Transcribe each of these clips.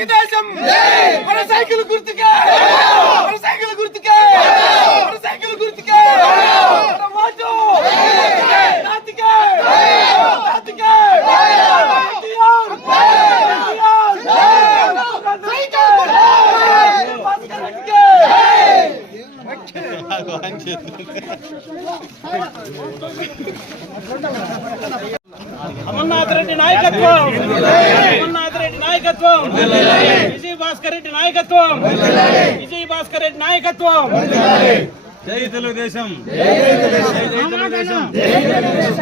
తెలుగుదేశం మన సైకిల్ గుర్తుకే. మన సైకిల్ గుర్తుకే. మన సైకిల్ గుర్తుకే. మాటు. అమర్నాథ్ రెడ్డి నాయకత్వం. నాయకత్వం. విజయ్ భాస్కర్ రెడ్డి నాయకత్వం. విజయ్ భాస్కర్ రెడ్డి నాయకత్వం. జై తెలుగుదేశం.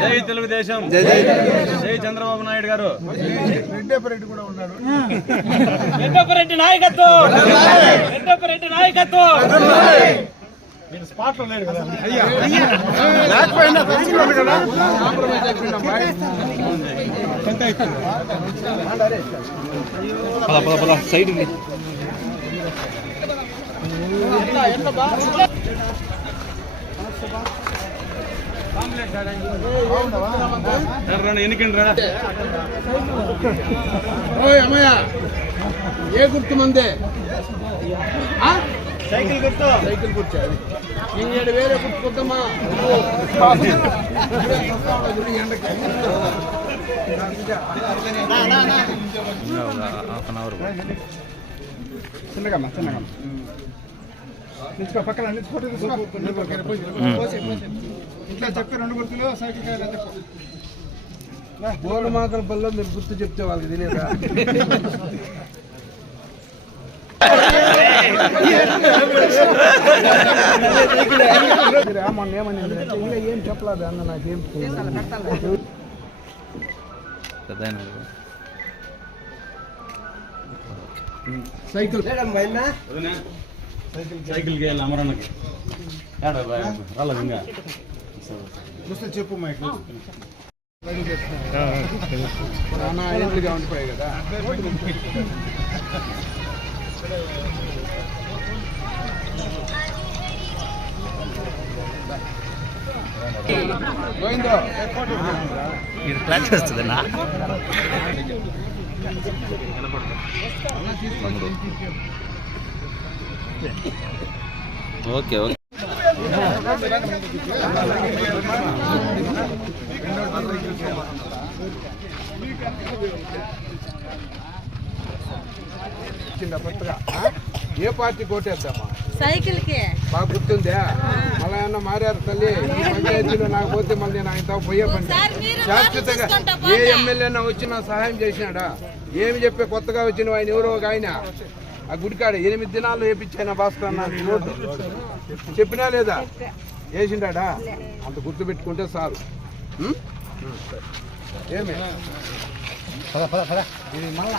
జై తెలుగుదేశం. జై చంద్రబాబు నాయుడు గారు. రెడ్డప్పరెడ్డి నాయకత్వం. రెడ్డప్పరెడ్డి నాయకత్వం. రండి ఎన్నికండి రా ఓయ్ అమ్మయ్య ఏ గుర్తు మందే ఆ? సైకిల్ గుర్తు సైకిల్ గుర్తు అది ఇంకేడు వేరే గుర్తు కొద్దమ్మా హాఫ్ అన్ అవర్ పక్కన నిల్చుకో ఇట్లా చెప్పి రెండు గుర్తులు సైకిల్ కాయలు చెప్పు గోలమాకల పనిలో మీరు గుర్తు చెప్తే వాళ్ళకి తెలియదా మొన్న ఏమని ఇంకా ఏం చెప్పలేదు అన్న నాకేం సైకిల్ సైకిల్కి అమరన్నకి రాలేదు ఇంకా చూస్తే చెప్పు మైక్ నాన్న ఐడెంట్గా ఉండిపోయాయి కదా గోవిందో ఇది ప్లాన్ చేస్తుందన్నా ఓకే ఓకే. చిన్న కొత్తగా ఏ పార్టీ కోటేద్దామా? సైకిల్కి బాగా గుర్తుందా. మళ్ళా ఏమన్నా మారారు తల్లి? ఈ పంచాయతీలో నాకు పోతే మళ్ళీ నేను ఆయనతో పోయే పని శాశ్వతంగా ఏ. ఎమ్మెల్యేనా వచ్చి నా సహాయం చేసినాడా? ఏమి చెప్పే కొత్తగా వచ్చిన ఆయన ఎవరో ఒక ఆయన. ఆ గుడికాడ ఎనిమిది దినాలు వేపించాయన భాస్కర్ అన్న రోడ్డు చెప్పినా లేదా? వేసిండాడా? అంత గుర్తు పెట్టుకుంటే చాలు? ఏమి? ఇది మళ్ళా.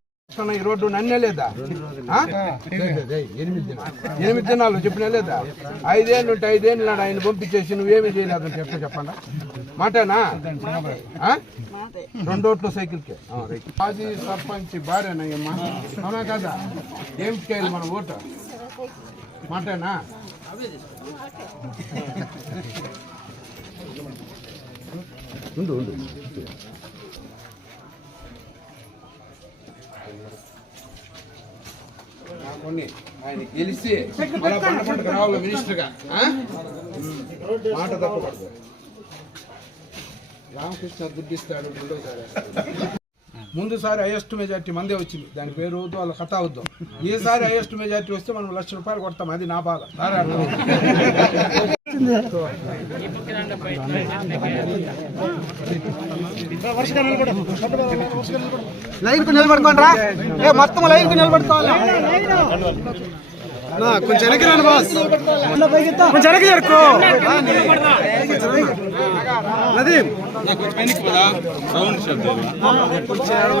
ఈ రోడ్డు నన్నే లేదా? ఎనిమిది దినాలు ఎనిమిది దినాలు చెప్పినా లేదా? ఐదేళ్ళు ఉంటే ఐదేళ్ళు నాడు ఆయన పంపించేసి నువ్వేమి చేయలేదు అని చెప్తే చెప్పండి. మాటేనా? ఆ? రెండు సైకిల్కే. ఆ, మాజీ సర్పంచ్ భార్యనయ్యమ్మా అవునా కదా? ఏం చేయాలి మన ఓటు? మాటేనా? ఉండు ఉండు. కొన్ని ఆయన గెలిచి మళ్ళా పంట పంటకు రావాలి మినిస్టర్గా? మాట తప్పకూడదు రామకృష్ణ దుడ్డిస్తాడు రెండోసారి. ముందుసారి హైయెస్ట్ మెజార్టీ మందే వచ్చింది. దాని పేరు వద్దు వాళ్ళ కథ వద్దు ఈసారి హైయెస్ట్ మెజార్టీ వస్తే మనం లక్ష రూపాయలు కొడతాం. అది నా బాధ. లైన్కు నిలబడుకోండి ఏ మొత్తం లైన్కు నిలబడుకోవాలి కొంచెం వెనక్కి రండి బాస్. కొంచెం వెనక్కి జరుకో నదీం సౌండ్ శబ్దం